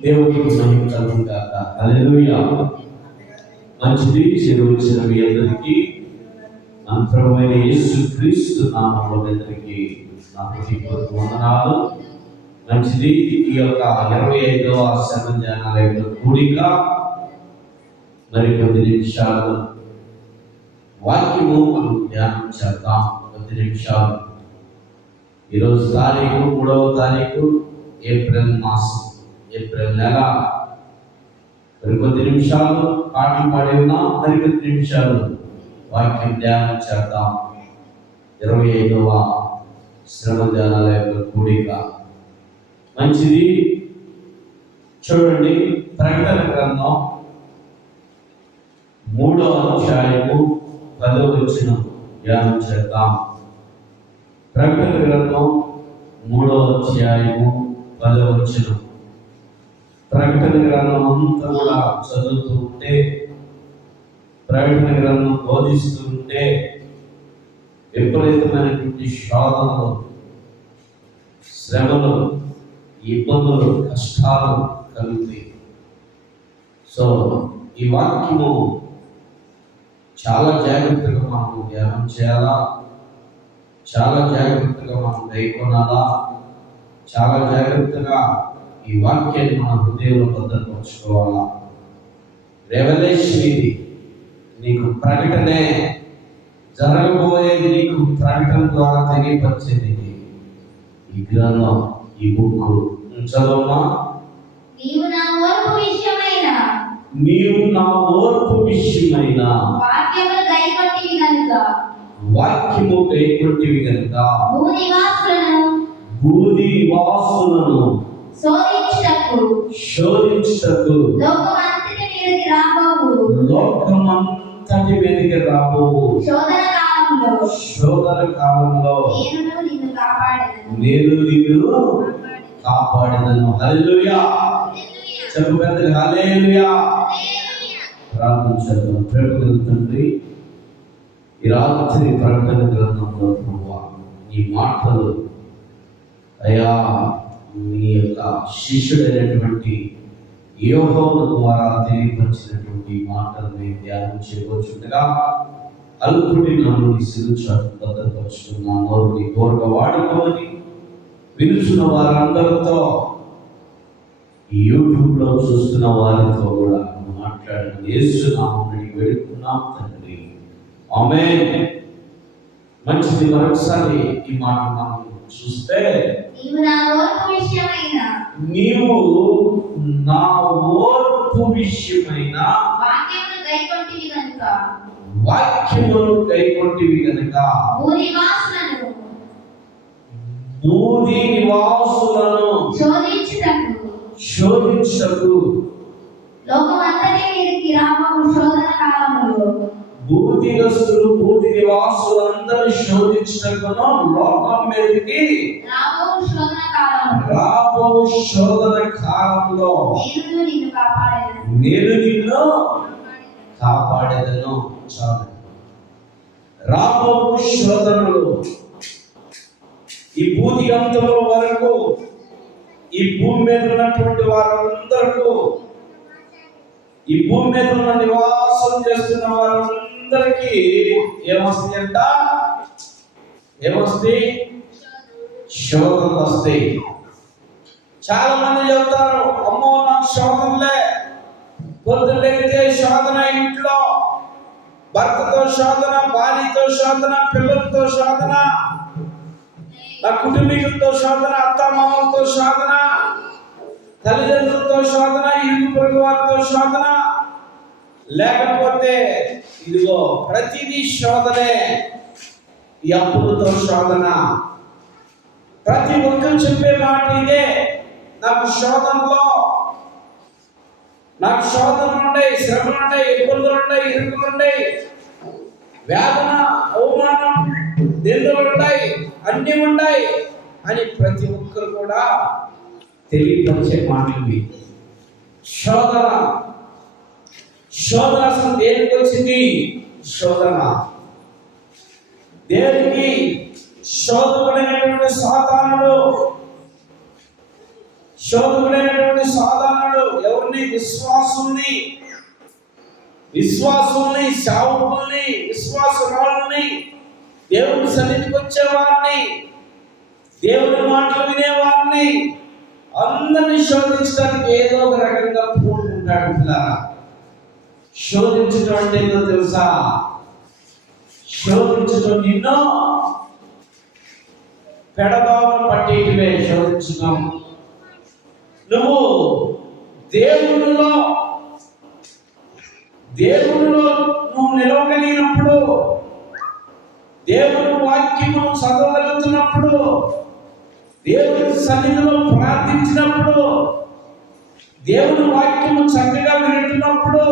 దేవునికి మహిమ కలుగును గాక. హల్లెలూయా. మంచిది. చేరువచ్చిన మీ అందరికీ మన ప్రభువైన యేసుక్రీస్తు నామములో మీ అందరికీ నా హృదయపూర్వక వందనాలు. మంచిది. ఈ యొక్క 25వ శ్రమ ధ్యానాలయంలో కూడిక మరి 10 నిమిషాలు వాక్యము మనం ధ్యానం చేద్దాం. 10 నిమిషాలు. ఈరోజు తారీఖు 3వ తారీఖు ఏప్రిల్ మాసం, ఏప్రిల్ నెల. మరి 10 నిమిషాలు పాటలు పాడి ఉన్నాం. మరి 10 నిమిషాలు వాక్యం ధ్యానం చేద్దాం. 25వ శ్రమ ధ్యానాలయంలో కూడిక. మంచిది. చూడండి, ప్రకటన గ్రంథం 3వ అధ్యాయము 10వ వచనం ధ్యానం చేద్దాం. ప్రకటన గ్రంథం 3వ అధ్యాయము 10వ వచనం. ప్రకటన గ్రంథం అంతా కూడా చదువుతూ ఉంటే, ప్రకటన గ్రంథం బోధిస్తూ ఉంటే విపరీతమైనటువంటి శోధనలు, శ్రమలు, ఇబ్బందులు, కష్టాలు కలుగుతాయి. సో ఈ వాక్యము చాలా జాగ్రత్తగా మనం ధ్యానం చేయాలా, చాలా జాగ్రత్తగా మనం గైకొనాలా, చాలా జాగ్రత్తగా ఈ వాక్యాన్ని మన హృదయంలో భద్రపరచుకోవాలా. రెవల్యూషన్ ఇది. నీకు ప్రకటనే జరగబోయేది, నీకు ప్రకటన ద్వారా తెలియపరిచేది ఈ గ్రంథం, ఈ బుక్. చదవమ్మా. నీవు నా ఓర్పు విషయమైన వాక్యము గైకొంటివి గనుక భూనివాసులను శోధించుటకు లోకమంతటి మీదకి రాబోవు శోధన కాలంలో నేను నిన్ను కాపాడెదను. హల్లెలూయా. చెప్పు పెద్దగా హల్లెలూయా. ప్రార్థన చేద్దాం. ప్రేమ తండ్రి, ఈ రాత్రి ప్రకటన గ్రంథంలో ప్రభువా ఈ మాటలు అయ్యా నీ యొక్క శిష్యుడైనటువంటి యోహోను ద్వారా తెలియపరిచినటువంటి మాటలు మేము ధ్యానం చేయవచ్చుండగా అల్పుడి నన్ను నీ సిరుచాటు భద్రపరుచుకున్న నోరుని గోరుగా వాడుకోమని వినుచున్న వారందరితో, యూట్యూబ్లో చూస్తున్న వారితో కూడా మాట్లాడిన యేసు నామమున వేడుకున్నాం తండ్రి. ఆమేన్. మంచిది. మరొకసారి ఈ మాట మనం చూస్తే, నీవు నా ఓర్పు విషయమైన వాక్యమును గైకొంటివి గనుక భూది నివాసులను శోధించుటకు భూదిగస్తులు, భూది నివాసులందరూ శోధించుటకును లోకం మీదకి రాబో శోధన కాలంలో నేను నిన్ను కాపాడేదను. చాలు. రాబో శోధనలు ఈ భూది అంతముల వరకు, ఈ భూమి మీద ఉన్నటువంటి వారందరికీ, ఈ భూమి మీద ఉన్న నివాసం చేస్తున్న వారందరికీ ఏమొస్తాయంట? ఏమొస్తాయి? శోధనలు వస్తాయి. చాలా మంది చెబుతారు, అమ్మో నాకు శోధనలే. పొద్దున్నైతే శోధన, ఇంట్లో భర్తతో శోధన, భార్యతో శోధన, పిల్లలతో శోధన, నా కుటుంబీకులతో శోధన, అత్తమామలతో శోధన, తల్లిదండ్రులతో శోధన, ఇరుగు పొరుగు వారితో శోధన. లేకపోతే ఇదిగో ప్రతిదీ శోధనే. ఈ అప్పులతో శోధన. ప్రతి ఒక్కరు చెప్పే మాట ఇదే, నాకు శోధనలో, నాకు శోధనలు ఉంటాయి, శ్రమలు ఉంటాయి, ఇబ్బందులు ఉంటాయి, ఇరుకులు ఉంటాయి, వేదన, అవమానం, నిందలు ఉంటాయి, అన్నీ ఉంటాయి అని ప్రతి ఒక్కరు కూడా తెలియపరిచే మాటలు. శోధన. శోధన అసలు దేనికి వచ్చింది? శోధన దేనికి? శోధకుడైనటువంటి సాతానుడు శోధకుడైనటువంటి సాధారణుడు ఎవరిని? విశ్వాసుల్ని, సేవకుల్ని, విశ్వాసరాలని, దేవుని సన్నిధికి వచ్చేవారిని, దేవుని మాటలు వినేవారిని అందరినీ శోధించడానికి ఏదో ఒక రకంగా పూనుకుంటాడు. శోధించడం అంటే ఏంటో తెలుసా? శోధించడం నిన్ను పెడదావలు పట్టేటివే శోధించడం. నువ్వు దేవునిలో నువ్వు నిలవగలిగినప్పుడు, దేవుని వాక్యము చదవగలుగుతున్నప్పుడు, దేవుని సన్నిధిలో ప్రార్థించినప్పుడు, దేవుని వాక్యము చక్కగా వింటున్నప్పుడు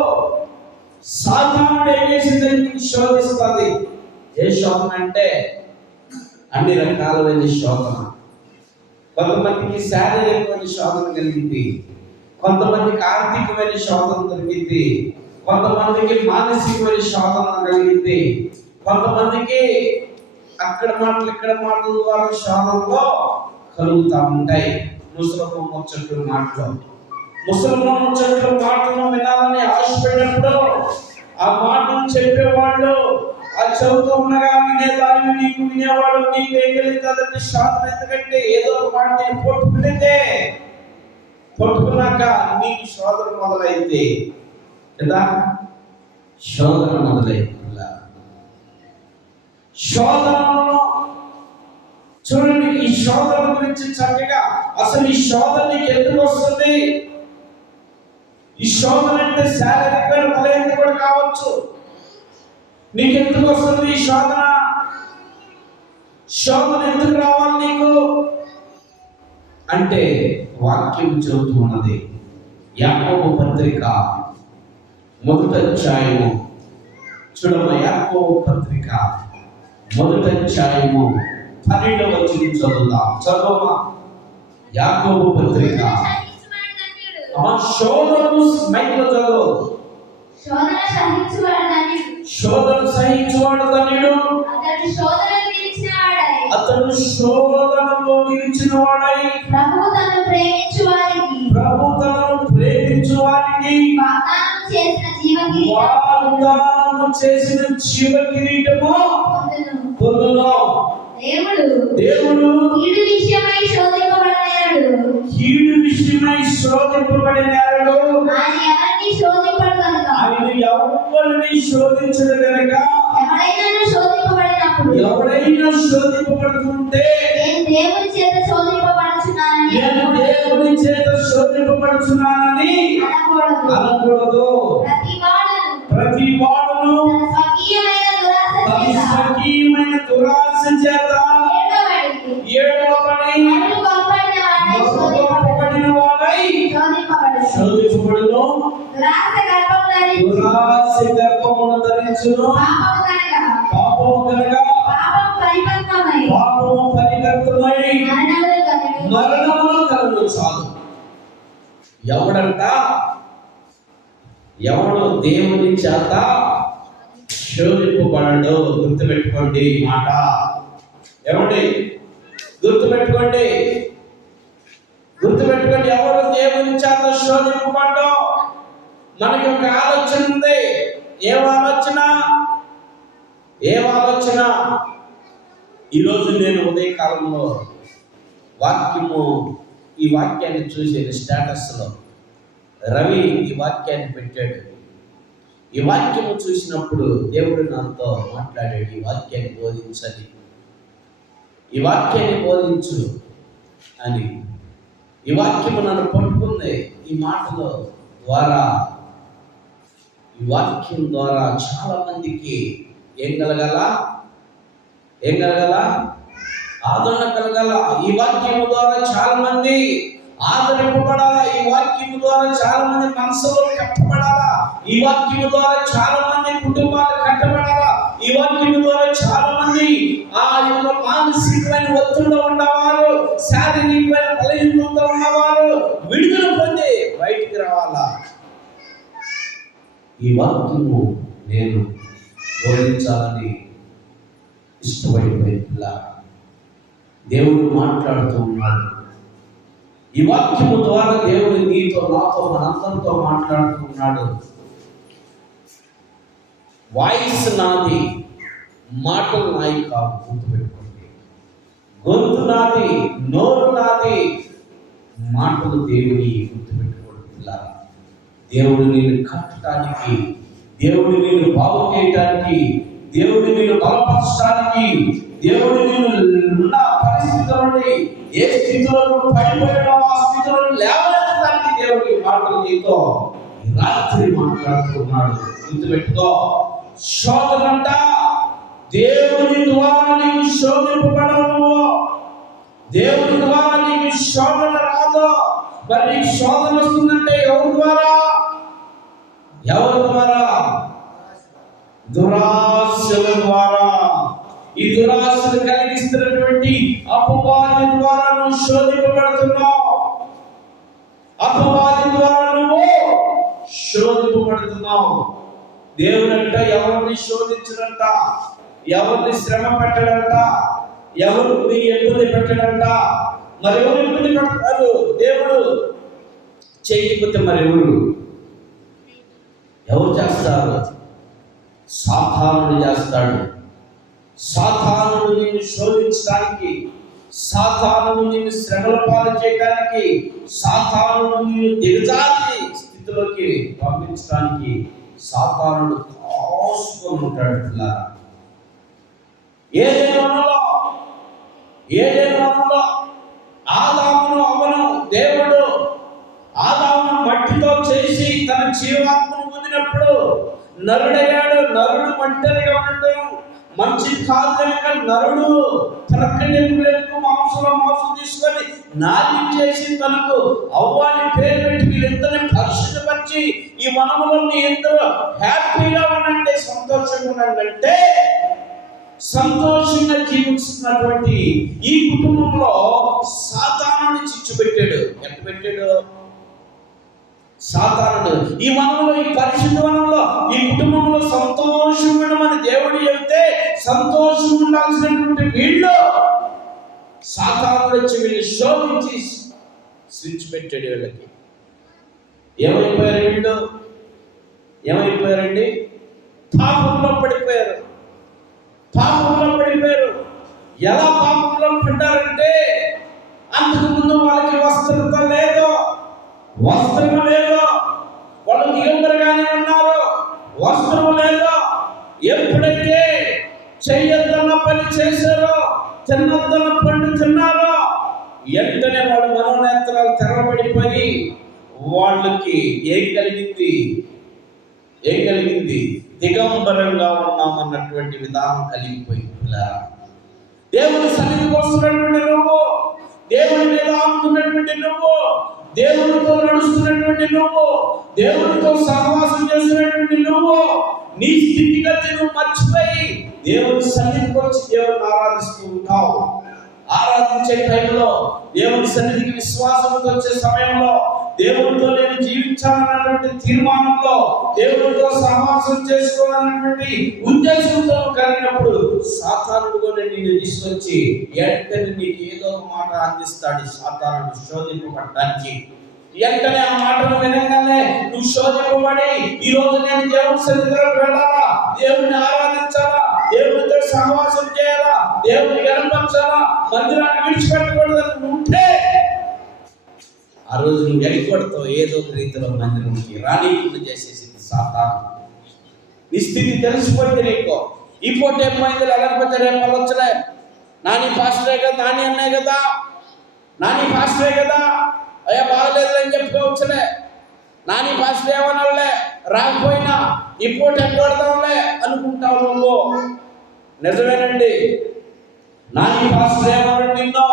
సాతానుడు ఏం చేసిందని శోధిస్తుంది. ఏ శోధన అంటే అన్ని రకాలైన శోధన. కొంతమందికి శారీరకమైన శోధన కలిగింది, కొంతమందికి ఆర్థికమైన శోధన దొరికింది, కొంతమందికి మానసికమైన శోధన కలిగింది, కొంతమందికి అక్కడ మాటలు ఇక్కడ మాటల ద్వారా శోధనలో కలుగుతూ ఉంటాయి. ముసలమ్మ ముచ్చట్లు మాటలు వినాలని ఆశపడినప్పుడు ఆ మాటలు చెప్పేవాళ్ళు, ఆ చదువుతూ ఉండగా వినేదాన్ని నీకు వినేవాడు నీకు ఏం కదంటే శోధన. ఎందుకంటే ఏదో ఒక మాట నేను పట్టుకున్నాక నీకు శోధన మొదలైంది కదా. శోధన మొదలైంది. శోధనలో చూడండి, ఈ శోధన గురించి చక్కగా అసలు ఈ శోధన నీకు ఎందుకు వస్తుంది? ఈ శోధన అంటే శారీరకమైన బలహీనత కూడా కావచ్చు. నీకు ఎందుకు వస్తుంది ఈ శోధన? శోధన ఎందుకు రావాలి నీకు అంటే వాక్యం చెబుతూ ఉన్నది. యాకోబు పత్రిక 1వ అధ్యాయము చూడమ్మ. యాకోబు పత్రిక 1వ అధ్యాయము 12వ వచనం చదువుదాం. చదవమా. యాకోబు పత్రిక శోధనను మైక్లో చదువు. శోధన సహించువాడు ధన్యుడు, అతడు శోధనలో నిలిచిన వాడై ప్రభువు తనను ప్రేమించు వారికి వాగ్దానము చేసిన జీవ కిరీటము పొందును. దేవుడు కీడు విషయమై శోధింపబడినాడు. ఆయన ఎవరిని శోధించడు గనక ఎవరైనా శోధింపబడుతుంటే నేను దేవుని చేత శోధింపబడుచున్నానని అనకూడదు. ప్రతి వాడును స్వకీయమైన దురాశ చేత ఏడవబడిన వాడై శోధింపబడును. దురాశ గర్భమును ధరించును. పాపము కనుక పాపము పరిగెత్తమై మరణమును కలుగును. చాలు. ఎవడు దేవుని చేత శోధింపబడడు. గుర్తుపెట్టుకోండి ఈ మాట. ఏమండి? గుర్తుపెట్టుకోండి. ఎవరు దేవుని చేత శోధింపబడ్డో మనకి ఒక ఆలోచన ఉంది. ఏం ఆలోచన? ఈరోజు నేను ఉదయకాలంలో ఈ వాక్యాన్ని చూసాను. స్టేటస్లో రవి ఈ వాక్యాన్ని పెట్టాడు. ఈ వాక్యము చూసినప్పుడు దేవుడు నాతో మాట్లాడాడు. ఈ వాక్యాన్ని బోధించు అని. ఈ వాక్యము నన్ను పట్టుకుంది. ఈ మాటలో ద్వారా, ఈ వాక్యం ద్వారా చాలా మందికి ఏం కలగాల? ఆదరణ కలగాల. ఈ వాక్యము ద్వారా చాలా మంది ఆదరింపబడాలా. ఈ వాక్యము ద్వారా చాలా మంది మనసులో కట్టబడాలా. ఈ వాక్యము ద్వారా చాలా మంది కుటుంబాలు కట్టబడాలా. ఈ వాక్యము ద్వారా చాలా మంది మానసికమైన ఒత్తిడిలో ఉన్నవారు, శారీరకమైన బలహీనతతో ఉన్నవారు విడుదల పొంది బయటికి రావాలా. ఈ వాక్యము నేను బోధించాలని ఇష్టపడిపోయిన దేవుడు మాట్లాడుతూ ఉన్నాడు. ఈ వాక్యము ద్వారా దేవుడు నీతో నాతో మనందరితో మాట్లాడుతున్నాడు. వాయిస్ నాది, మాటలు నాయి కావు, గుర్తుపెట్టుకోండి. గొంతు నాది, నోరు నాది, మాటలు దేవుని, గుర్తుపెట్టుకోండి పిల్లలు. దేవుడు నిన్ను కట్టడానికి, దేవుడు నిన్ను బాగు చేయడానికి, దేవుడు నిన్ను బలపరచడానికి, దేవుడు నిన్ను ఉన్న పరిస్థితుల నుండి ఏ స్థితిలో నువ్వు పడిపోయాడో ఆ స్థితిలో లేవనెత్తడానికి దేవుడి మాటలు నీతో ఈ రాత్రి మాట్లాడుతున్నాడు. గుర్తుపెట్టుకో, శోధనంట దేవుని ద్వారా నీకు శోధింపబడవు. దేవుని ద్వారా నీకు శోధన రాదు. మరి నీకు శోధన వస్తుందంటే ఎవరి ద్వారా? ఎవరి ద్వారా? దురాశల ద్వారా. ఈ దురాశలు కలిగిస్తున్నటువంటి అపవాది ద్వారా నువ్వు శోధింపబడుతున్నావు. అపవాది ద్వారా నువ్వు శోధింపబడుతున్నావు. దేవుడంట ఎవరిని శోధించడంట, ఎవరిని శ్రమ పెట్టడంట, ఎవరిని ఇబ్బంది పెట్టడంట. మరి ఎవరు ఇబ్బంది పెడతారు? దేవుడు చేయకపోతే మరి ఎవరు చేస్తారు? సాతానుడు చేస్తాడు. సాతానుడు నిన్ను శోధించడానికి, సాతానుడు నిన్ను శ్రమల పాలు చేయడానికి, సాతానుడు నిన్ను దిగజారి స్థితిలోకి పంపించడానికి సాతానుడు కాసుకొని ఉంటాడు. ఏదేమో ఆదామును అవ్వను దేవుడు ఆదామును మట్టితో చేసి తన జీవాత్మను పొందినప్పుడు నరుడయ్యాడు. నరుడు ఒంటరిగా ఉండడం మంచి కాదు. నరుడు తన కన్యకులకు మాంసం తీసుకొని నాలి చేసి తనకు అవ్వాని పేరు పెట్టి వీళ్ళిద్దరిని పరిశుద్ధపరిచి ఈ మనములని ఎందరో హ్యాపీగా ఉండండి, సంతోషంగా ఉండండి, సంతోషంగా జీవిస్తున్నటువంటి ఈ కుటుంబంలో సాతానుని చిచ్చు పెట్టాడు. ఎట్ట పెట్టాడు? సాతానుడు ఈ వనంలో, ఈ పరిశుద్ధ వనంలో, ఈ కుటుంబంలో సంతోషం ఉండమని దేవుడు చెబితే సంతోషం ఉండాల్సినటువంటి వీళ్ళు సాతానుడు వచ్చి వీళ్ళు శోధించి స్విచ్ పెట్టాడు. వీళ్ళకి ఏమైపోయారు? వీళ్ళు ఏమైపోయారండి? పాపంలో పడిపోయారు. పాపంలో పడిపోయారు. ఎలా పాపంలో పడ్డారంటే, అంతకు ముందు వాళ్ళకి వస్త్రత లేదు, వస్త్రము లేదు, వాళ్ళు దిగంబరిగానే ఉన్నారు, వస్త్రము లేదు. ఎప్పుడైతే చెయ్యొద్దన్న పని చేశారో, తినొద్దన్న పండు తిన్నారో, వెంటనే వాళ్ళ మనోనేత్రాలు తెరవబడిపోయి వాళ్ళకి ఏం కలిగింది? దిగంబరంగా ఉన్నామన్నటువంటి విధానం కలిగిపోయింది. దేవుని సన్నిధికి వస్తున్నటువంటి నువ్వు, దేవుని మీద ఆపుతున్నటువంటి నువ్వు, దేవునితో నడుస్తున్నటువంటి నువ్వు, దేవునితో సహవాసం చేస్తున్నటువంటి నువ్వు, నీ స్థితిగతి నువ్వు మర్చిపోయి దేవుని సన్నిధికి వచ్చి దేవుని ఆరాధిస్తూ ఉంటావు. ఆరాధించే టైంలో, దేవుని సన్నిధికి విశ్వాసంతో వచ్చే సమయంలో, దేవునితో నేను జీవించాలన్నటువంటి తీర్మానంలో, దేవునితో సహవాసం చేసుకోవాలన్నటువంటి ఉద్దేశంతో కలిగినప్పుడు సాతానుడు కూడా నిన్ను తీసుకొచ్చి వెంటనే నీకు ఏదో ఒక మాట అందిస్తాడు. సాతానుడు శోధింపబడటానికి వెంటనే ఆ మాటను వినగానే నువ్వు శోధింపబడి ఈ రోజు నేను దేవుని సన్నిధిలోకి వెళ్ళాలా, దేవుని ఆరాధించాలా, దేవునితో సహవాసం చేయాలా, దేవుని కనపరచాలా, మందిరాన్ని విడిచిపెట్టకూడదని ఉంటే ఆ రోజు నువ్వు వెళ్ళిపోవడంతో ఏదో ఒక రీతిలో మందిరంకి రానీకుండా చేసేసింది సాతాను. నీ స్థితి తెలిసిపోయింది నీకు. ఈ పూట ఏమైంది లేకపోతే రేపు వెళ్ళొచ్చలే, నాని పాస్టరే కదా, నాని అన్నాయి కదా, నాని పాస్టరే కదా, అయ్యా బాగలేదు అని చెప్పుకోవచ్చులే, నాని పాస్టర్ ఏమన్నాలే, రాకపోయినా ఈ పూట ఎక్కడదాంలే అనుకుంటావు నువ్వు. నిజమేనండి, నాని పాస్టర్ ఏమన్నాడు నిన్నో,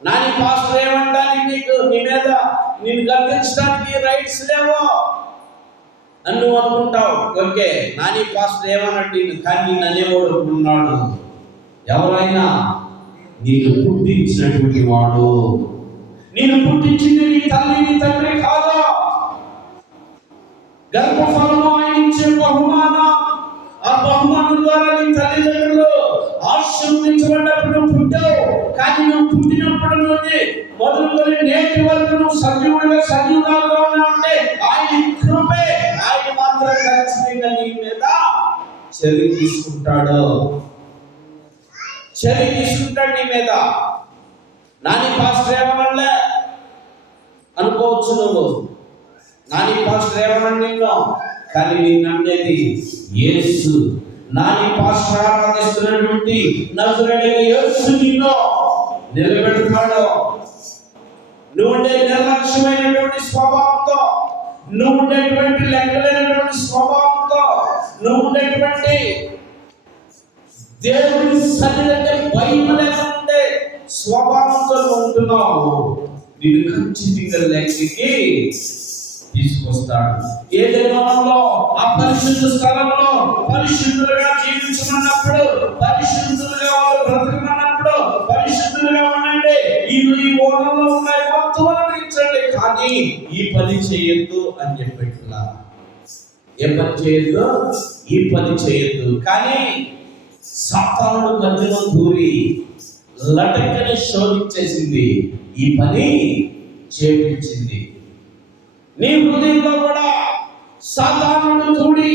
నాని పాస్టర్ ఏమనడానికి నీకు నీ మీద నిన్ను గర్తించడానికి రైట్స్ లేవో అని నువ్వు అనుకుంటావు. ఓకే, నాని పాస్టర్ ఏమన్నాడు నిన్ను, కానీ నిన్ను అనేవాడు ఉన్నాడు. ఎవరైనా నీకు పుట్టించినటువంటి వాడు, నేను పుట్టించింది నీ తల్లి నీ తండ్రి కాదా? గర్భఫలము ఆయన ఇచ్చే బహుమానం. ఆ బహుమానం ద్వారా నీ తల్లిదండ్రులు ఆశీర్వదించబడ్డప్పుడు నువ్వు పుట్టావు. కానీ నువ్వు పుట్టినప్పుడు నుండి మొదలుకొని నేటి వరకు నువ్వు సజీవురాలుగా ఉన్నావంటే ఆయన కృపే. ఆయన మాత్రం ఖచ్చితంగా నీ మీద చర్య తీసుకుంటాడు నీ మీద. నాని పాస్టర్ ఏమనలే అనుకోవచ్చు నువ్వు, నాని పాస్టర్ ఏమన్నాడు నిన్ను, కానీ నిన్ను అనేది యేసు. నాని పాస్టర్ ఆరాధిస్తున్నటువంటి నజరేయుడైన యేసు నిన్ను నిలబెడతాడు. నువ్వుండే నిర్లక్ష్యమైనటువంటి స్వభావంతో, నువ్వుండేటువంటి లెక్కలేనటువంటి స్వభావంతో, నువ్వుండేటువంటి దేవుని సన్నిధి భయం లేకుండే స్వభావంతో ఉంటున్నావు. నిన్ను ఖచ్చితంగా లెక్కకి తీసుకొస్తాడు. ఏదైనా ఆ పరిశుద్ధ స్థలంలో పరిశుద్ధులుగా జీవించమన్నప్పుడు, పరిశుద్ధులుగా బ్రతకమన్నప్పుడు, పరిశుద్ధులుగా ఉండండి, ఈ ఓనంలో ఉన్నాయి మొత్తం అనుభవించండి, కానీ ఈ పని చేయొద్దు అని చెప్పేట్లా. ఏ పని చేయొద్దు, ఈ పని చేయొద్దు. కానీ సాతానుడు మధ్యలో దూరి లటక్కని శోధించేసింది, ఈ పని చేపించింది. నీ హృదయంలో కూడా సాతానుడు దూడి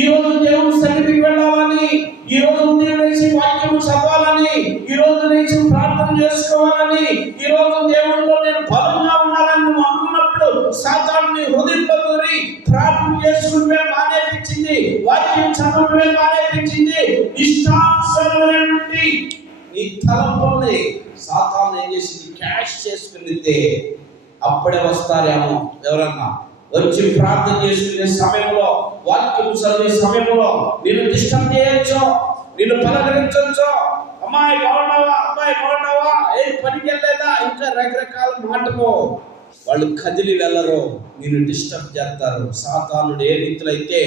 ఈ రోజు దేవుని సన్నిధికి వెళ్ళాలని, ఈ రోజు ఉదయం లేచి వాక్యము చదవాలని, ఈ రోజు లేచి ప్రార్థన చేసుకోవాలని, ఈ రోజు దేవునిలో నేను బలంగా ఉండాలని నువ్వు అనుకున్నప్పుడు సాతాను నీ హృదయంలో దూరి ప్రార్థన చేసుకుంటే మానేపించింది, వాక్యం చదవడమే మానేపించింది. ఇష్టానుసారమైనటువంటి నీ తలంపుల్ని సాతాను ఏం చేసింది, క్యాష్ చేసుకునితే అప్పుడే వస్తారేమో ఎవరన్నా వచ్చి ప్రార్థన చేసుకునే సమయంలో, వాక్యం చదివే సమయంలో నిన్ను డిస్టర్బ్ చేయొచ్చు, నిన్ను పలకరించవచ్చు. అమ్మాయి బాగున్నావా, అబ్బాయి బాగున్నావా, ఏం పనికి వెళ్ళలేదా, ఇంకా రకరకాల మాటలు. వాళ్ళు కదిలి వెళ్ళరు, నిన్ను డిస్టర్బ్ చేస్తారు. సాతానుడు ఏ రీతిలో అయితే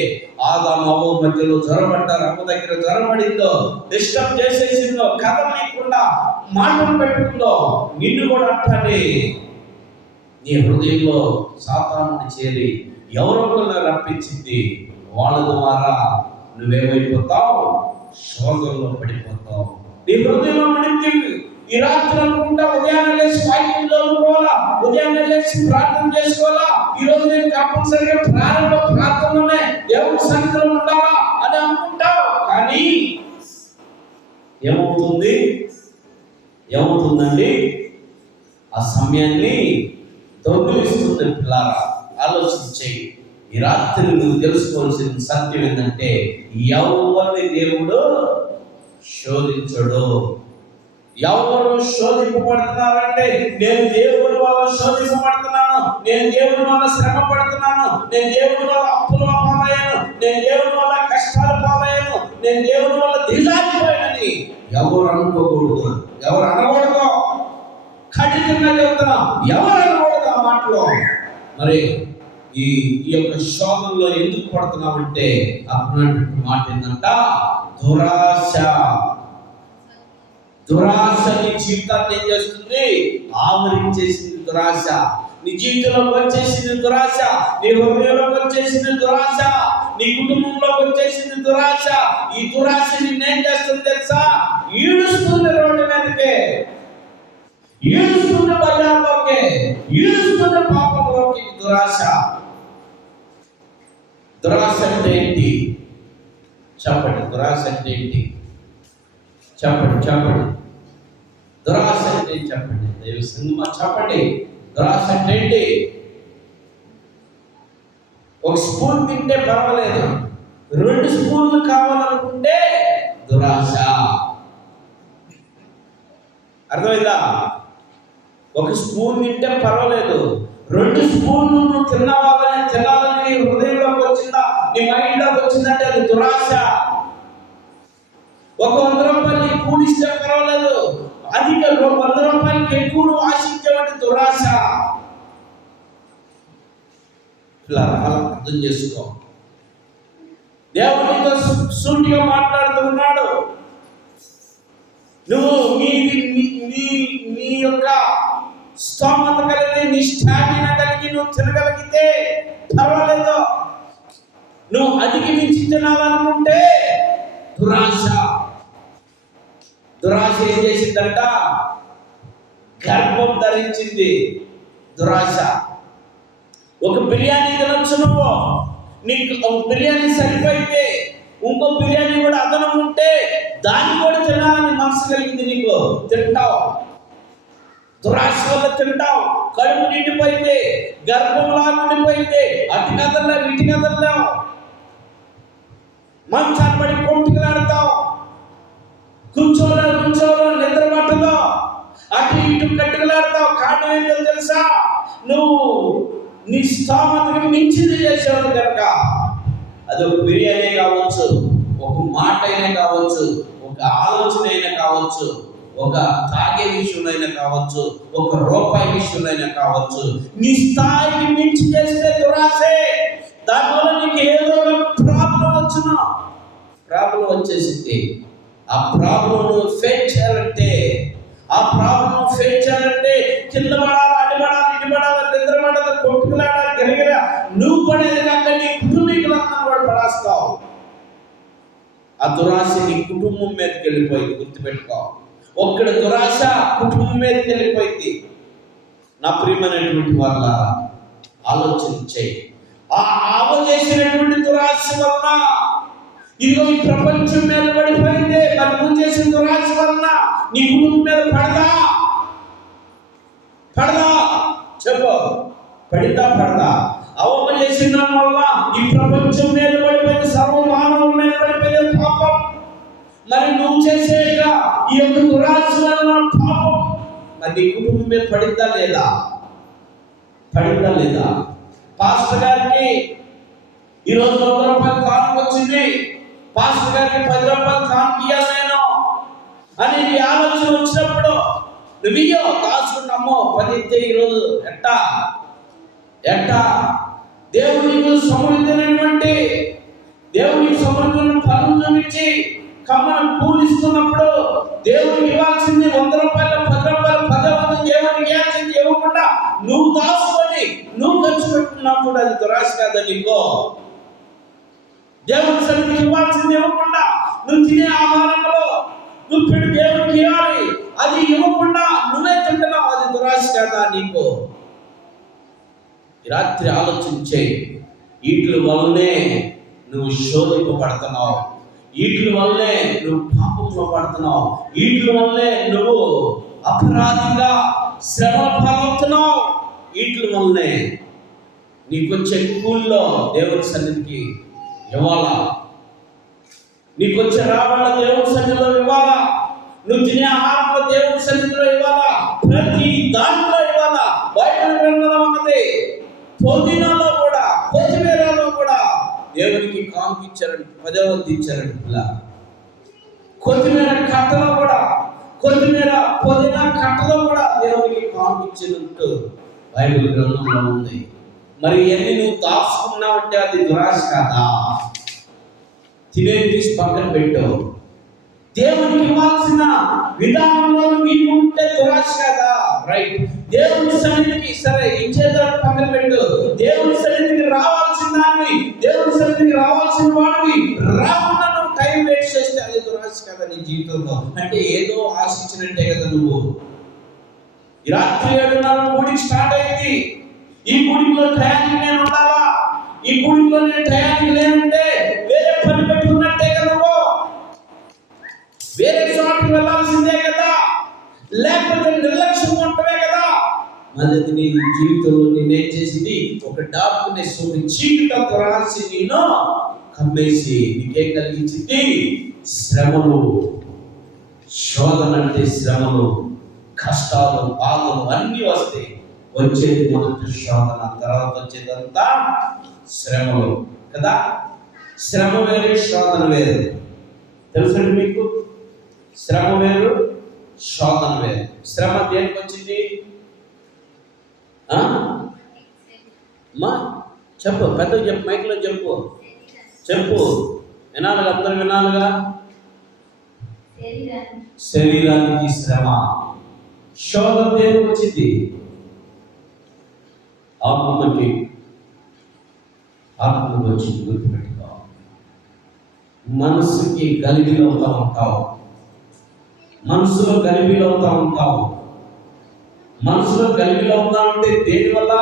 ఆదాము అవ్వ మధ్యలో జ్వరపడ్డారు, అమ్మ దగ్గర జ్వరపడిందో, డిస్టర్బ్ చేసేసిందో, కథ లేకుండా మాటలు పెట్టుకుందో, నిన్ను కూడా అట్టానే నీ హృదయంలో సాతానుని చేరి ఎవరొకరు రప్పించింది, వాళ్ళ ద్వారా నువ్వేమైపోతావు, శోధనలో పడిపోతావు. నీ హృదయంలో పడింది. ఈ రాత్రి అనుకుంటా ఉదయాన్నే లేచి వాక్యం చదువుకోవాలా, ఉదయాన్నే లేచి ప్రార్థన చేసుకోవాలా, ఈ రోజు నేను కంపల్సరిగా ప్రారంభ ప్రార్థనలోనే దేవుని సన్నిధిలో ఉండాలా అని అనుకుంటావు. కానీ ఏమవుతుందండి, ఆ సమయాన్ని దొంగిలిస్తుంది. పిల్లారా ఆలోచించేయి. ఈ రాత్రి నువ్వు తెలుసుకోవాల్సిన సత్యం ఏంటంటే, ఎవరిని దేవుడు శోధించడు. ఎవరు శోధింపబడుతున్నారంటే, నేను దేవుని వల్ల శోధింపబడుతున్నాను, నేను దేవుని వల్ల శ్రమ పడుతున్నాను, నేను దేవుని వల్ల అప్పుల పాలయ్యాను, నేను దేవుని వల్ల కష్టాలు పాలయ్యాను, నేను దేవుని వల్ల దిగాలిపోయానని ఎవరు అనుకోకూడదు, ఎవరు అనకూడదు. ఖచ్చితంగా చెబుతున్నా, ఎవరు అనకూడదు ఆ మాటలో. మరి ఈ యొక్క శోధనలో ఎందుకు పడుతున్నామంటే, అన్నటువంటి మాట ఏంటంట, దురాశ నీ జీవితాన్ని ఏం చేస్తుంది, ఆవరించేసింది దురాశ. నీ జీవితంలోకి వచ్చేసింది దురాశ, నీ హృదయంలోకి వచ్చేసింది దురాశ, నీ కుటుంబంలోకి వచ్చేసింది దురాశ. ఈ దురాశ నిన్నేం చేస్తుంది తెలుసా, ఈడుస్తుంది రోడ్డు మీదకే, ఈడుస్తున్న బజార్లోకి, ఈడుస్తున్న పాపంలోకి. దురాశ అంటే ఏంటి చెప్పండి, దురాశ అంటే ఏంటి చెప్పండి. దురాశ అంటే చెప్పండి, దైవ సంగమా చెప్పండి. దురాశ అంటే ఏంటి? ఒక స్పూన్ తింటే పర్వాలేదు, 2 స్పూన్లు కావాలనుకుంటే దురాశ. అర్థమైందా? ఒక స్పూన్ తింటే పర్వాలేదు, 2 స్పూన్లు నువ్వు తినాలని నీ హృదయంలోకి వచ్చిందా, నీ మైండ్లోకి వచ్చిందంటే అది దురాశ. ఒక 100 రూపాయలు నీకు కూలిస్తే పర్వాలేదు, అధిక 100 రూపాయలకి ఎక్కువ నువ్వు ఆశించేవాడి దురాశ. ఇలా అర్థం చేసుకో. దేవునితో సూటిగా మాట్లాడుతున్నాడు. నువ్వు నీ యొక్క స్తోమత కలిగి, నీ స్టామినా కలిగి నువ్వు తినగలిగితే పర్వాలేదు. నువ్వు అధికి మించి తినాలనుకుంటే దురాశ ఏం చేసిందంట, గర్భం ధరించింది దురాశ. ఒక బిర్యానీ తినొచ్చు నువ్వు, నీకు ఒక బిర్యానీ సరిపోయితే ఇంకో బిర్యానీ కూడా అదనం ఉంటే దాన్ని కూడా తినాలని మనసు కలిగింది నీకు, తింటావు. దురాశ వల్ల తింటావు. కడుపు నిండిపోయితే, గర్భంలా నిండిపోయితే అటు కదల్లా ఇటు కదల్లావు, మంచాన్ని పడి పొంటుకులాడతావు, కూర్చోలో నిద్ర పట్టదో, అటు ఇటు కట్టుకులాడతావు. కారణం ఏంటో తెలుసా? నువ్వు నీ స్తోమతకి మించింది చేసేవాడు కనుక. అది ఒక బిర్యానీ కావచ్చు, ఒక మాట అయినా కావచ్చు, ఒక ఆలోచన అయినా కావచ్చు, ఒక తాగే విషయంలో కావచ్చు, ఒక రూపాయి విషయంలో కావచ్చు. నీ స్థాయికి మించి చేస్తే దురాశే. దానివల్ల నీకు ఏదో ప్రాబ్లం వచ్చేసింది. ఆ ప్రాబ్లం ఫేస్ చేయాలంటే కింద పడాలి, అడ్డుపడాలి, ఇటుపడాలి, నిద్రపడాలి, కొట్టుకులాడాలి, గిరగిర నువ్వు పడేది కాక నీ కుటుంబీకులందరూ కూడా పడాస్తావు. ఆ దురాశ నీ కుటుంబం మీదకి వెళ్ళిపోయింది. గుర్తుపెట్టుకో, ఒక్కడ దురాశ కుటుంబం మీదకి వెళ్ళిపోయింది. నా ప్రియమైనటువంటి వాళ్ళ ఆలోచన చేయి. ఆ ఆవ చేసినటువంటి దురాశ వలన ఇదిగో ఈ ప్రపంచం మీద పడిపోయింది. మరి నువ్వు చేసిన దురాశ వలన నీ కుటుంబం మీద పడదా చెప్పు, పడదా? అవమ చేసిన వల్ల ఈ ప్రపంచం మీద పడిపోయింది, సర్వ మానవుల మీద పడిపోయింది పాపం. మరి నువ్వు చేసే ఈ యొక్క దురాశ వలన పాపం మరి నీ కుటుంబం మీద పడిందా లేదా? పాస్టర్ గారికి ఈరోజు 100 రూపాయలు కానుక వచ్చింది, పాస్టర్ గారికి 10 రూపాయలు కానుక ఇయ్యాలి నేను అని నీ ఆలోచన వచ్చినప్పుడు నువ్వు దాచుకున్నామో 10 ఇస్తే ఈరోజు ఎట్టా దేవునికి సమృద్ధమైనటువంటి పనులు చూపించి కమ్మను పూలిస్తున్నప్పుడు దేవునికి ఇవ్వాల్సింది 100 రూపాయలు, 10 రూపాయలు, 10 దేవునికి ఇవ్వాల్సింది ఇవ్వకుండా నువ్వు దాచుకొని నువ్వు ఖర్చు పెట్టుకున్నావు కూడా అది దురాశ కాదా నీకో? దేవుని సన్నిధికి ఇవ్వాల్సింది ఇవ్వకుండా నువ్వు తినే ఆహారంలో నువ్వు దేవునికి ఇవ్వాలి, అది ఇవ్వకుండా నువ్వే తింటున్నావు, అది దురాశ కాదా నీకు? రాత్రి ఆలోచించే. వీటి వల్లనే నువ్వు శోధింపబడుతున్నావు, వీటి వల్లే నువ్వు పాపంలో పడుతున్నావు, వీటి వల్లే నువ్వు అపరాధిగా శ్రమ పాలవుతున్నావు. వీటి వల్లనే నీకొచ్చే కూల్లో దేవుని సన్నిధికి ఇవ్వాలా, నీకొచ్చే రావాల దేవుని సన్నిధిలో ఇవ్వాలా, నువ్వు తినే ఆహారంలో దేవుని సన్నిధిలో ఇవ్వాలా, ప్రతి దాంట్లో ఇవ్వాలా. బైబిల్ గ్రంథంలో ఉన్నది, పుదీనాలో కూడా, కొత్తిమీరలో కూడా దేవునికి కానుక ఇచ్చారండి, 10వ వంతు ఇచ్చారండి. ఇలా కొత్తిమీర కట్టలో కూడా, పుదీనా కట్టలో కూడా దేవునికి కానుక ఇచ్చినట్టు బైబిల్ గ్రంథంలో ఉంది. మరి ఎన్ని నువ్వు దాచుకున్నావంటే అది దురాశ కాదా? తినేది తీసి పక్కన పెట్టు. దేవునికి ఇవ్వాల్సిన విధానంలో నీకు ఉంటే దురాశ కాదా? రైట్. దేవుని సన్నిధికి సరే ఇచ్చేదాన్ని పక్కన పెట్టు. దేవుని సన్నిధికి రావాల్సిన దాన్ని, దేవుని సన్నిధికి రావాల్సిన వాడివి రాకుండా నువ్వు టైం వేస్ట్ చేస్తే అది దురాశ కదా నీ జీవితంలో? అంటే ఏదో ఆశించినట్టే కదా నువ్వు. ఈ రాత్రి 7:30 కూడికి స్టార్ట్ అయింది. ఈ కూడికిలో టయానికి నేను ఉండాలా, ఈ కూడికిలో నేను టయానికి లేనంటే వేరే పని పెట్టుకున్నట్టే కదా నువ్వు, వేరే చోటుకి వెళ్ళాల్సిందే కదా, లేకపోతే నిర్లక్ష్యంగా ఉంటవే కదా. మళ్ళీ నీ జీవితంలో నేనేం చేసింది, ఒక డార్క్నెస్, ఒక చీకటి దురాశ నిన్ను కమ్మేసి నీకేం కలిగించింది? శ్రమలు. శోధన అంటే శ్రమలు, కష్టాలు, బాధలు అన్నీ వస్తాయి. వచ్చేది మొదటి శోధన, తర్వాత వచ్చేదంతా శ్రమలు కదా. శ్రమ వేరు, శోధన వేరు. తెలుసండి మీకు? శ్రమ వేరు, శోధన వేరు. శ్రమ దేనికి వచ్చింది? అమ్మా చెప్పు, పెద్దగా చెప్పు, మైక్లో చెప్పు, వినాలిగా, అందరూ వినాలిగా. శరీరానికి శ్రమ. శోధన దేనికి వచ్చింది? ఆత్మకి వచ్చింది. గుర్తుపెట్టుకో. మనసుకి గలిబిలి అవుతా ఉంటావు, మనసులో గలిబిలి అవుతా ఉంటావు. మనసులో గలిబిలి అవుతా ఉంటే దేని వల్ల?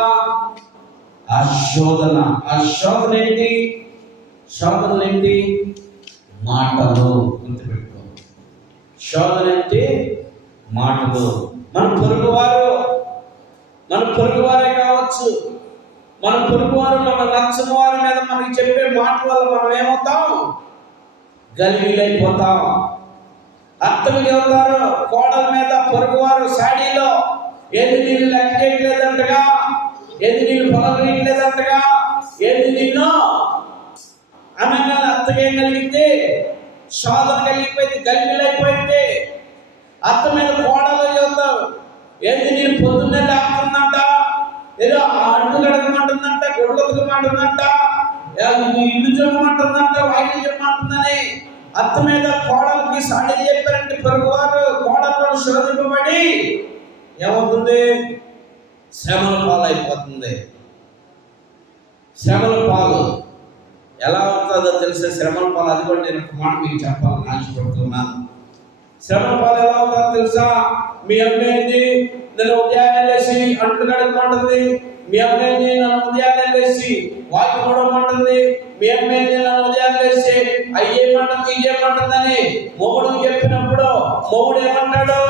ఆ శోధన. ఆ శోధన ఏంటి? శోధనలు ఏంటి? మాటలు. గుర్తుపెట్టుకో, శోధన అంటే మాటలు. మన పొరుగువారే కావచ్చు, మన పొరుగువారు మన నచ్చని వారి మీద మనకి చెప్పే మాటల వల్ల మనం ఏమవుతాం? గలిబిలైపోతాం. అత్తమికి అవుతారు కోడల మీద పొరుగువారు సాడీలో ఏది నీళ్ళు లెక్క చేయట్లేదంటగా, ఏది నీళ్ళు పొలగట్లేదంటగా, ఏది నిన్ను అనగా అత్తకేం కలిగితే శోధన కలిగిపోయింది, గలిబిలైపోయింది. అత్త మీద కోడలు చెబుతావు, ఏంటి నేను పొద్దున్నే లేపుతుందంట, ఏదో అడ్డు కడగమంటుందంట, గొడ్లు ఉతకమంటుందంట, ఇల్లు చెప్పమంటుందంట, వాయిద్యం చెప్పమంటుందని అత్త మీద కోడలకి సాడి చెప్పారంటే పొరుగువారు కోడలు శోధింపబడి ఏమవుతుంది? శ్రమల పాలైపోతుంది. శ్రమల పాలు ఎలా అవుతుందో తెలిసే శ్రమల పాలు. అది కూడా నేను ఒక మాట మీకు చెప్పాలని ఆశపడుతున్నాను. శ్రమల పాలు ఎలా అవుతుందో తెలుసా? మీ అమ్మేంది నన్ను ఉదయాన్నే లేచి అంట్లు కడగమంటుంది, మీ అమ్మేంది నన్ను ఉదయాన్నే లేచి వాకి కొడమంటుంది, మీ అమ్మేంది నన్ను ఉదయాన్నే లేచి అయ్యేమంటుంది ఇయ్యేమంటుందని మొగుడు చెప్పినప్పుడు మొగుడు ఏమంటాడు?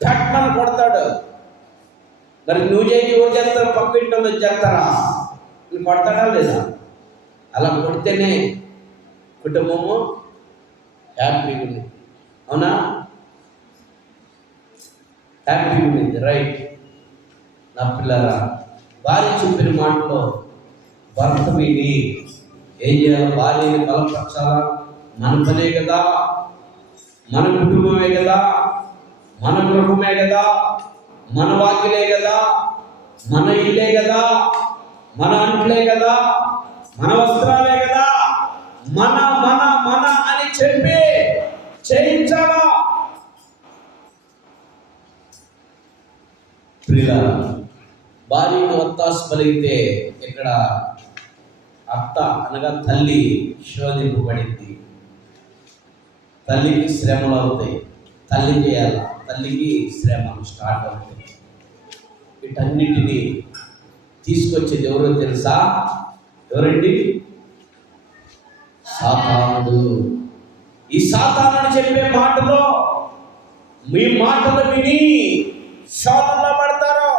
టక్మని కొడతాడు. మరి నువ్వు చేసి ఎవరు చేస్తారు? పక్క ఇంట్లో చేస్తారా? నువ్వు కొడతాడా లేదా? అలా కొడితేనే కుటుంబము హ్యాపీగా ఉంది. అవునా? హ్యాపీగా ఉంది. రైట్. నా పిల్లరా, భార్య చెప్పిన మాటలో భర్త విని ఏం చేయాలి? భార్యని బలపరచాలా? మన పనే కదా, మన కుటుంబమే కదా, మన గృహమే కదా, మన వాకిలే కదా, మన ఇల్లే కదా, మన అంట్లే కదా, మన వస్త్రాలే కదా, మన మన మన అని చెప్పి చేయించాలా? ప్రియులారా, భార్యకు ఒత్తాసు పలిగితే ఇక్కడ అత్త అనగా తల్లి శోధింపబడింది. తల్లికి శ్రమలు అవుతాయి. తల్లి చేయాల, తల్లికి శ్రమలు స్టార్ట్ అవుతాయి. వీటన్నిటినీ తీసుకొచ్చేది ఎవరో తెలుసా? ఎవరండి? సాతానుడు. ఈ సాతానుడు చెప్పే మాటలో మీ మాటలు విని శోధనలో పడతారు.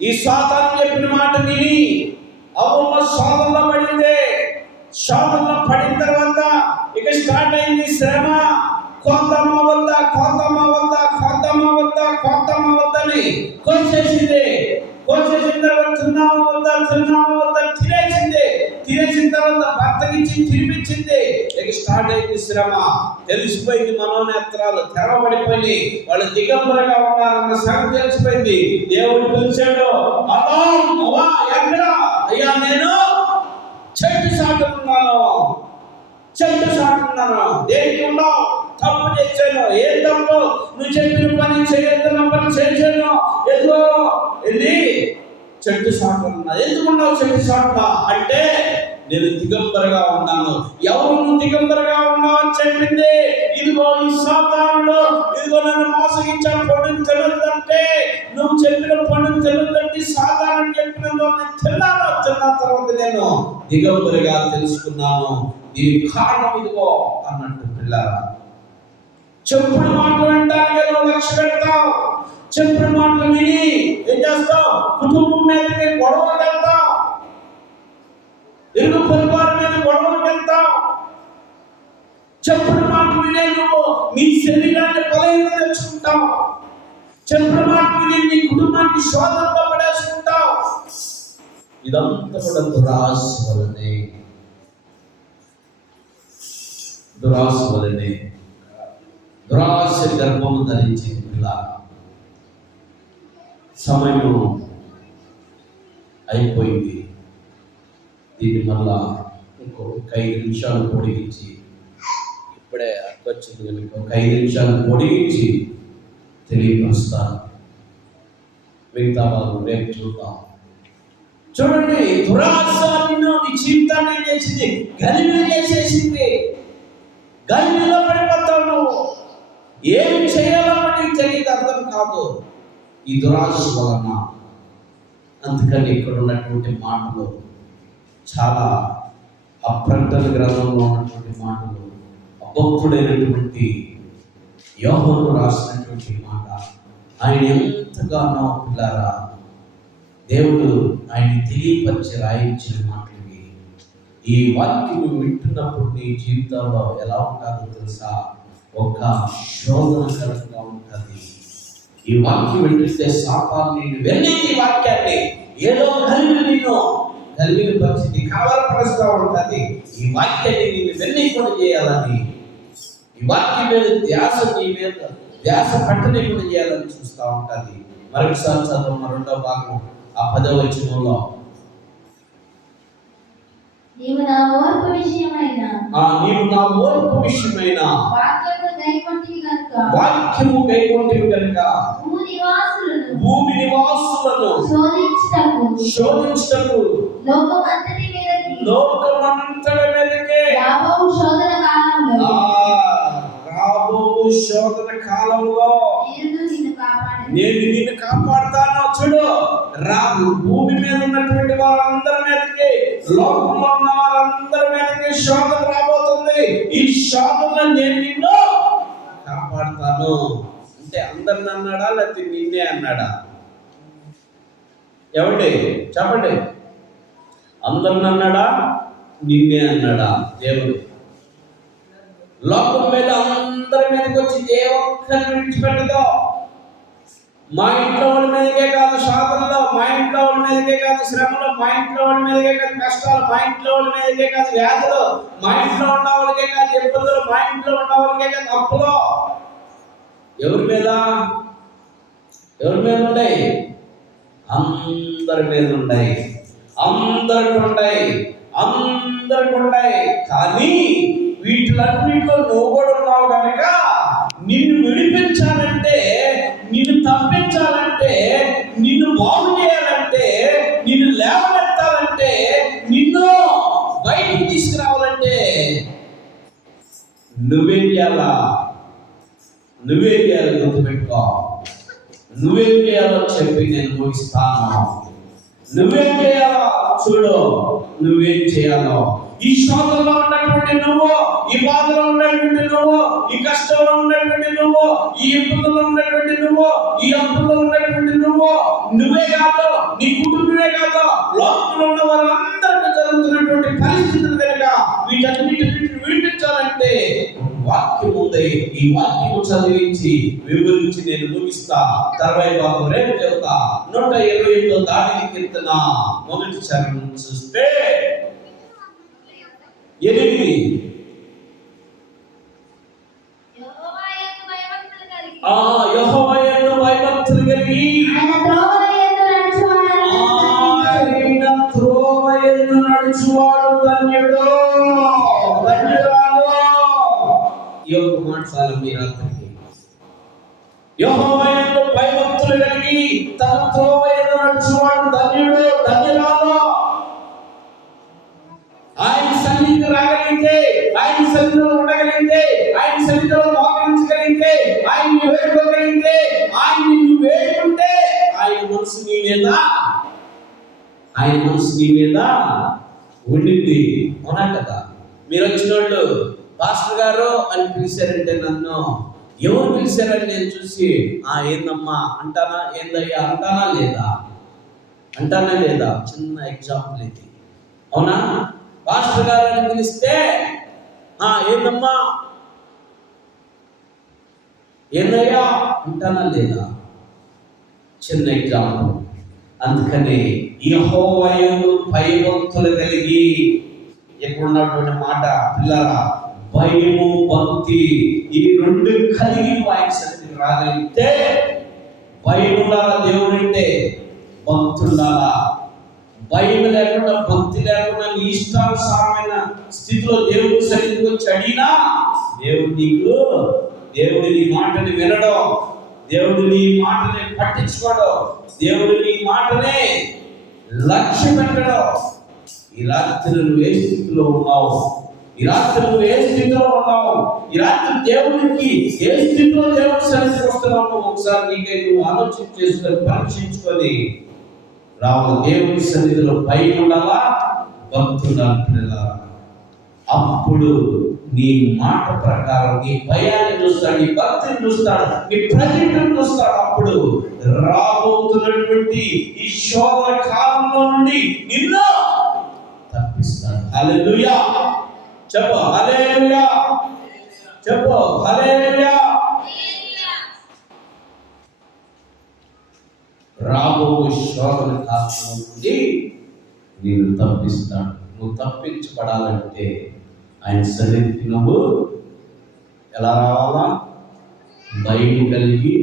ఈ సాతాను చెప్పిన మాట విని అవ్వమ్మ శోధనలో పడింది. శోధనలో పడిన తర్వాత ఇక స్టార్ట్ అయింది శ్రమ. కోతమ్మ వద్దని కోసేసింది. కోసేసిన తర్వాత తిన్నామ వద్ద తినేసింది. తినేసిన తర్వాత భర్తకిచ్చి తినిపించింది. ఇక స్టార్ట్ అయింది శ్రమ. తెలిసిపోయింది, మనోనేత్రాలు తెరవబడిపోయి వాళ్ళు దిగంబరగా ఉన్నారన్న సంగతి తెలిసిపోయింది. దేవుడు పిలిచాడు, అవ్వా ఎక్కడ? అయ్యా నేను చెట్టు సాటున్నాను. దేనికి ఉన్నావు? తప్పు చేశాను. ఏం తప్పు? నువ్వు చెప్పిన పని చేయొద్దు పని చేశాను. ఏదో వెళ్ళి చెట్టు సాటున్నా. ఎందుకున్నావు చెట్టు సాటున్నా అంటే నేను దిగంబరగా ఉన్నాను. ఎవరు నువ్వు దిగంబరగా ఉన్నావు అని చెప్పింది? ఇదిగో ఈ సాతానుడు, ఇదిగో నన్ను మోసగించాను, పండుని తినొద్దంటే, నువ్వు చెప్పిన పండుని తినొద్దంటే సాతానుడు చెప్పిన తిన్న తర్వాత నేను దిగంబరిగా తెలుసుకున్నాను. దీనికి కారణం ఇదిగో అన్నట్టు. పిల్లరా, చెప్పుడు మాటలు వినడానికి నువ్వు లక్ష్య పెడతావు. చెప్పుడు మాటలు విని ఏం చేస్తావు? కుటుంబం మీదకి గొడవలు వెళ్తావు, ఇరుగు పరివారం మీద గొడవలు వెళ్తావు. చెప్పుడు మాటలు వినే నువ్వు నీ శరీరాన్ని బలహీనత తెచ్చుకుంటావు. చెప్పుడు మాటలు విని నీ కుటుంబాన్ని శోధనలో పడేసుకుంటావు. ఇదంతా కూడా దురాశ వలనే దురాశ గర్భము ధరించింది. పిల్ల సమయం అయిపోయింది. దీన్ని మళ్ళా ఇంకొక 5 నిమిషాలు పొడిగించి, ఇప్పుడే వచ్చింది కనుక ఒక 5 నిమిషాలు పొడిగించి తెలియపరుస్తాను. మిగతా వాళ్ళు రేపు చూద్దాం. చూడండి, దురాశ నిన్ను నీ జీవితాన్ని చేసింది, గలిబిలి చేసేసింది. గలిబిలిలో పడిపోతావు. నువ్వు ఏమి చేయాలో నీకు తెలియదు, అర్థం కాదు ఈ దురాశ వలన. అందుకని ఇక్కడ ఉన్నటువంటి మాటలు చాలా ఆ ప్రకటన గ్రంథంలో ఉన్నటువంటి మాటలు, భక్తుడైనటువంటి యోహాను రాసినటువంటి మాట, ఆయన ఎంతగానో పిల్లారా దేవుడు ఆయన తెలియపరిచి రాయించిన మాటలకి. ఈ వాక్యం వింటున్నప్పుడు నీ జీవితంలో ఎలా ఉంటుందో తెలుసా? ఒక శోధనకరంగా ఉంటుంది. ఈ వాక్యం వింటే సాతాను నిన్ను వెళ్ళి ఈ వాక్యాన్ని ఏదో కలిగిన పరిస్థితి కలవరపరుస్తూ ఉంటుంది. ఈ వాక్యాన్ని నేను వెన్నీకుండా చేయాలని, ఈ వాక్యం మీద నీ మీద ధ్యాస పట్టనీకుండా చేయాలని చూస్తూ ఉంటుంది. మరొకసారి చదువు రెండో భాగం ఆ 10వ వచనంలో, నీవు నా ఓర్పు విషయమైన వాక్యము గైకొంటివి గనుక భూమి నివాసులను శోధించుటకు లోకమంతటి మీదకి రాబో శోధన కాలంలో నేను నిన్ను కాపాడుతాను. చూడు, భూమి మీద ఉన్నటువంటి వారందరి మీదకి, లోకంలో ఉన్న వారందరి మీదకి శోధన రాబోతుంది. ఈ శోధన నేను నిన్ను కాపాడుతాను అంటే అందరిని అన్నాడా లేకపోతే నిన్నే అన్నాడా? ఏమండి చెప్పండి, అందరిని అన్నాడా నిన్నే అన్నాడా? దేవుడు లోకం మీద అందరి మీదకి వచ్చి ఏ ఒక్కరిని విడిచిపెట్టదో. మా ఇంట్లో వాళ్ళ మీదకే కాదు శోధనలో, మా ఇంట్లో వాళ్ళ మీదకే కాదు శ్రమలో, మా ఇంట్లో వాళ్ళ మీదకే కాదు కష్టాలు, మా ఇంట్లో వాళ్ళ మీదకే కాదు వ్యాధులు, మా ఇంట్లో ఉన్న వాళ్ళకే కాదు ఇబ్బందులు, మా ఇంట్లో ఉన్న వాళ్ళకే కాదు అప్పులో. ఎవరి మీద ఉన్నాయి? అందరి మీద ఉన్నాయి. అందరికి ఉన్నాయి. కానీ వీటిలన్నింటిలో నువ్వు కూడా ఉన్నావు కనుక నిన్ను విడిపించాలంటే, నిన్ను తప్పించాలంటే, నిన్ను బాగు చేయాలంటే, నిన్ను లేవనెత్తాలంటే, నిన్ను బయటికి తీసుకురావాలంటే నువ్వేం చేయాలో గుర్తుపెట్టుకో. నువ్వేం చేయాలో చెప్పి నేను ముగిస్తాను. నువ్వేం చేయాలో చూడు, నువ్వేం చేయాలో. ఈ శోధనలో ఉన్నటువంటి నువ్వు, ఈ బాధలో ఉన్నటువంటి నువ్వు, ఈ కష్టంలో ఉన్నటువంటి నువ్వు, ఈ ఇబ్బందులో ఉన్నటువంటి నువ్వు, ఈ అప్పుల్లో ఉన్నటువంటి నువ్వే కాదు, నీ కుటుంబమే కాదు, లోకంలో ఉన్న వారందరికీ జరుగుతున్నటువంటి పరిస్థితులు కనుక వీటన్నిటిని విడిపించాలంటే వాక్యం ఉంది. ఈ వాక్యము చదివించి వివరించి నేను ముగిస్తా. 40 భాగం రేపు చెబుతా. 128 దావిది కీర్తన మొదటి చరణం చూస్తే 8 యెహోవా యందు భయభక్తులు కలిగి ఆయన త్రోవ యందు నడుచువాడు ధన్యుడు, ధన్యురాలు. ఈ యొక్క మాట చాలు మీ రాత్రికి. యెహోవా యందు భయభక్తులు కలిగి తన త్రోవ యందు నడుచువాడు ధన్యుడు, ధన్యురాలు. ఆయన సన్నిధికి రాగలిగితే, ఆయన సన్నిధిలో ఉండగలిగితే, ఆయన సన్నిధిలో మోకరించగలిగితే, ఆయన వేడుకోగలిగితే, ఆయన నిన్ను వేడుకుంటే ఆయన మనసు నీ మీద ఉండింది. అవునా కదా? మీరు వచ్చిన వాళ్ళు పాస్టర్ గారు అని పిలిచారంటే నన్ను ఎవరు పిలిచారని నేను చూసి ఏందమ్మా అంటానా, ఏందయ్యా అంటానా లేదా? చిన్న ఎగ్జాంపుల్ ఇది. అవునా? పాస్టర్ గారు అని పిలిస్తే ఏందమ్మా ఏందయ్యా అంటానా లేదా? చిన్న ఎగ్జాంపుల్. అందుకని యెహోవా యందు భయభక్తులు కలిగి, ఇక్కడ ఉన్నటువంటి మాట పిల్లరా, భయము భక్తి ఈ రెండు కలిగి ఆయన సన్నిధికి రాగలిగితే, భయముండాలా దేవుడంటే, భక్తుండాలా. భయం లేకుండా భక్తి లేకుండా నీ ఇష్టానుసారమైన స్థితిలో దేవుడి సన్నిధికి వచ్చి అడిగినా దేవుడు నీ మాటని వినడం, దేవుడు నీ మాటని పట్టించుకోవడం, దేవుడు నీ మాటనే లక్ష్య పెట్టడం. ఈ రాత్రి నువ్వు ఏ స్థితిలో ఉన్నావు? ఈ రాత్రి నువ్వు ఏ స్థితిలో ఉన్నావు, ఈ రాత్రి దేవునికి ఏ స్థితిలో దేవుని సన్నిధికి వస్తున్నావు, నువ్వు ఒకసారి నీకే నువ్వు ఆలోచన చేసుకొని పరీక్షించుకొని రావాలి. దేవుని సన్నిధిలో భయం ఉండాలా, భక్తి ఉండాలి పిల్లలారా. అప్పుడు నీ మాట ప్రకారం నీ భయాన్ని చూస్తాడు, నీ భక్తిని చూస్తాడు, నీ ప్రతిష్టను చూస్తాడు. అప్పుడు రాబోతున్నటువంటి ఈ శోధన కాలంలో నుండి నిన్ను తప్పిస్తాడు. హల్లెలూయా చెప్పు, హల్లెలూయా చెప్పు, హల్లెలూయా. రాబో శోధన కాలంలో నుండి నేను తప్పిస్తాడు. నువ్వు తప్పించబడాలంటే ఆయన సన్నిధికి నువ్వు ఎలా రావాలా? భయం కలిగి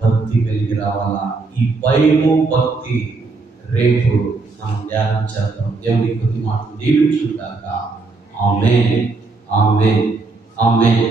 భక్తి కలిగి రావాలా. ఈ భయము భక్తి రేపు మనం ధ్యానం చేద్దాం. దేవుని కొద్ది మాటలు దీవించుగాక. ఆమేన్, ఆమేన్, ఆమేన్.